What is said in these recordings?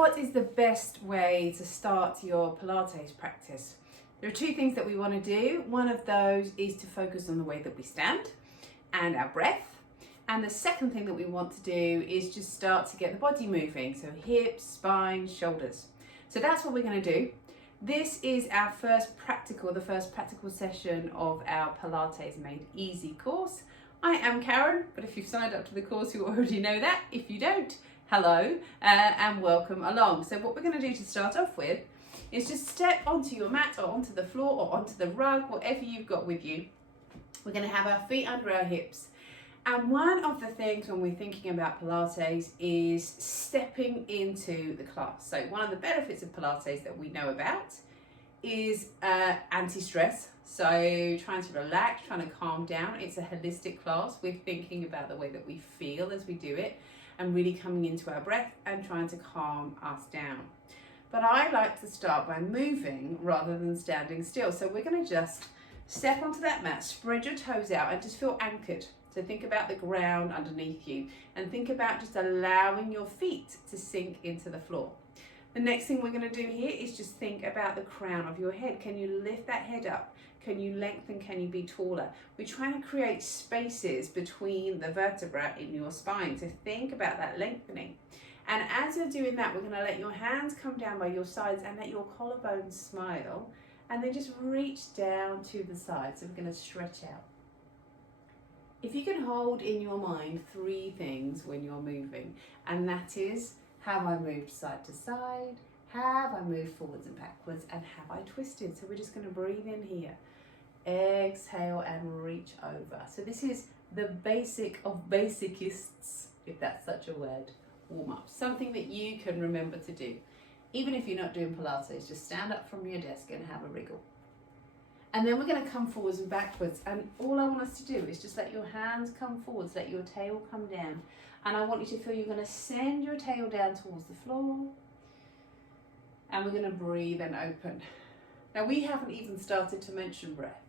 What is the best way to start your Pilates practice? There are two things that we want to do. One of those is to focus on the way that we stand and our breath. And the second thing that we want to do is just start to get the body moving. So hips, spine, shoulders. So that's what we're going to do. This is our first practical session of our Pilates Made Easy course. I am Karen, but if you've signed up to the course, you already know that. If you don't, hello and welcome along. So what we're going to do to start off with is just step onto your mat or onto the floor or onto the rug, whatever you've got with you. We're going to have our feet under our hips. And one of the things when we're thinking about Pilates is stepping into the class. So one of the benefits of Pilates that we know about is anti-stress. So trying to relax, trying to calm down. It's a holistic class. We're thinking about the way that we feel as we do it and really coming into our breath and trying to calm us down. But I like to start by moving rather than standing still. So we're going to just step onto that mat, spread your toes out and just feel anchored. So think about the ground underneath you and think about just allowing your feet to sink into the floor. The next thing we're going to do here is just think about the crown of your head. Can you lift that head up? Can you lengthen? Can you be taller? We're trying to create spaces between the vertebrae in your spine. So think about that lengthening. And as you're doing that, we're going to let your hands come down by your sides and let your collarbones smile. And then just reach down to the sides. So we're going to stretch out. If you can hold in your mind three things when you're moving, and that is, have I moved side to side? Have I moved forwards and backwards? And have I twisted? So we're just going to breathe in here. Exhale and reach over. So this is the basic of basicists, if that's such a word, warm up. Something that you can remember to do. Even if you're not doing Pilates, just stand up from your desk and have a wriggle. And then we're going to come forwards and backwards. And all I want us to do is just let your hands come forwards, let your tail come down. And I want you to feel you're going to send your tail down towards the floor. And we're going to breathe and open. Now we haven't even started to mention breath,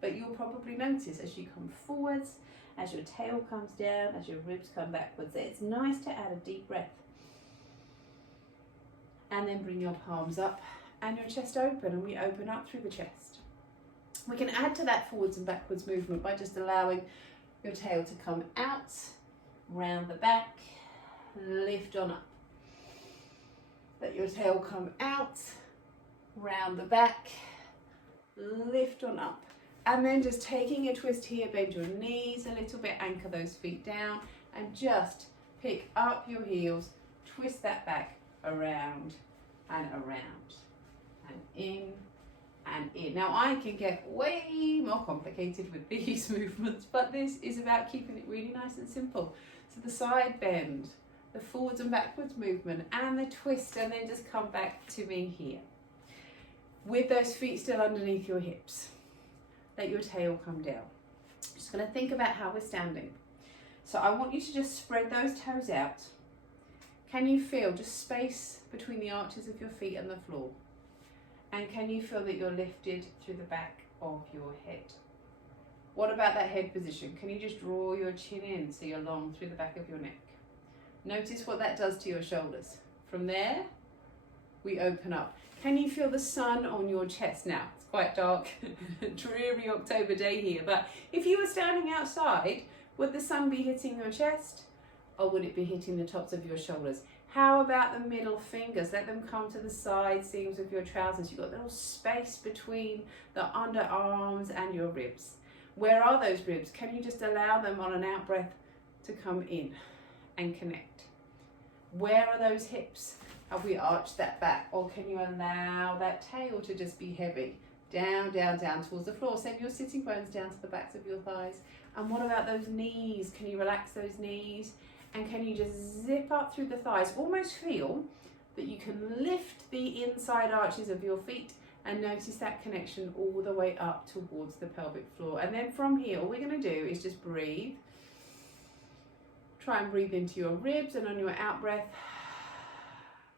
but you'll probably notice as you come forwards, as your tail comes down, as your ribs come backwards, that it's nice to add a deep breath. And then bring your palms up and your chest open, and we open up through the chest. We can add to that forwards and backwards movement by just allowing your tail to come out, round the back, lift on up. Let your tail come out, round the back, lift on up. And then just taking a twist here, bend your knees a little bit, anchor those feet down, and just pick up your heels, twist that back around and around, and in and in. Now I can get way more complicated with these movements, but this is about keeping it really nice and simple. So the side bend, the forwards and backwards movement, and the twist, and then just come back to me here. With those feet still underneath your hips. Let your tail come down. Just going to think about how we're standing. So I want you to just spread those toes out. Can you feel just space between the arches of your feet and the floor? And can you feel that you're lifted through the back of your head? What about that head position? Can you just draw your chin in so you're long through the back of your neck? Notice what that does to your shoulders. From there, we open up. Can you feel the sun on your chest? Now, it's quite dark, dreary October day here, but if you were standing outside, would the sun be hitting your chest or would it be hitting the tops of your shoulders? How about the middle fingers? Let them come to the side seams of your trousers. You've got a little space between the underarms and your ribs. Where are those ribs? Can you just allow them on an out breath to come in and connect? Where are those hips? Have we arched that back? Or can you allow that tail to just be heavy? Down, down, down towards the floor. Send your sitting bones down to the backs of your thighs. And what about those knees? Can you relax those knees? And can you just zip up through the thighs? Almost feel that you can lift the inside arches of your feet and notice that connection all the way up towards the pelvic floor. And then from here, all we're going to do is just breathe. Try and breathe into your ribs, and on your out breath,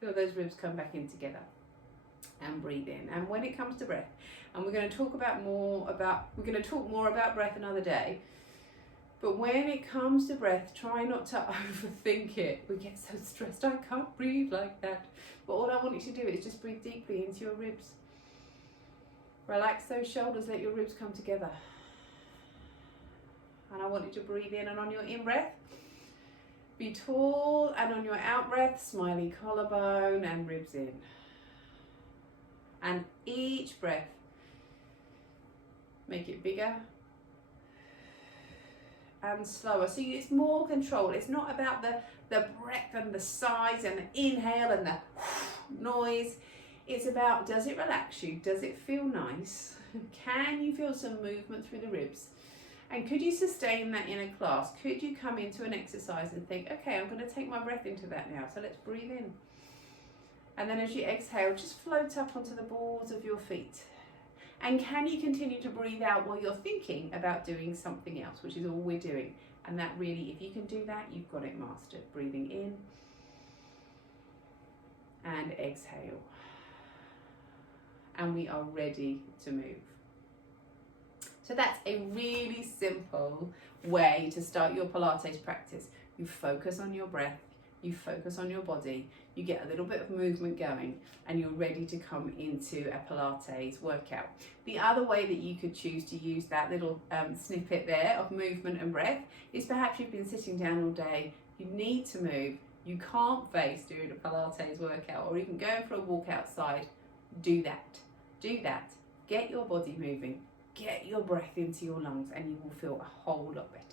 feel those ribs come back in together. And breathe in. And when it comes to breath, and we're going to talk more about breath another day, but when it comes to breath, try not to overthink it. We get so stressed, I can't breathe like that. I want you to do is just breathe deeply into your ribs. Relax those shoulders, let your ribs come together. And I want you to breathe in, and on your in-breath, be tall, and on your out-breath, smiley collarbone and ribs in. And each breath, make it bigger and slower. So it's more control. It's not about the breath and the size and the inhale and the noise. It's about, does it relax you? Does it feel nice? Can you feel some movement through the ribs? And could you sustain that in a class? Could you come into an exercise and think, okay, I'm going to take my breath into that now. So let's breathe in. And then as you exhale, just float up onto the balls of your feet. And can you continue to breathe out while you're thinking about doing something else, which is all we're doing. And that really, if you can do that, you've got it mastered. Breathing in and exhale. And we are ready to move. So that's a really simple way to start your Pilates practice. You focus on your breath, you focus on your body, you get a little bit of movement going, and you're ready to come into a Pilates workout. The other way that you could choose to use that little snippet there of movement and breath is perhaps you've been sitting down all day, you need to move, you can't face doing a Pilates workout or even going for a walk outside. Do that. Do that. Get your body moving. Get your breath into your lungs, and you will feel a whole lot better.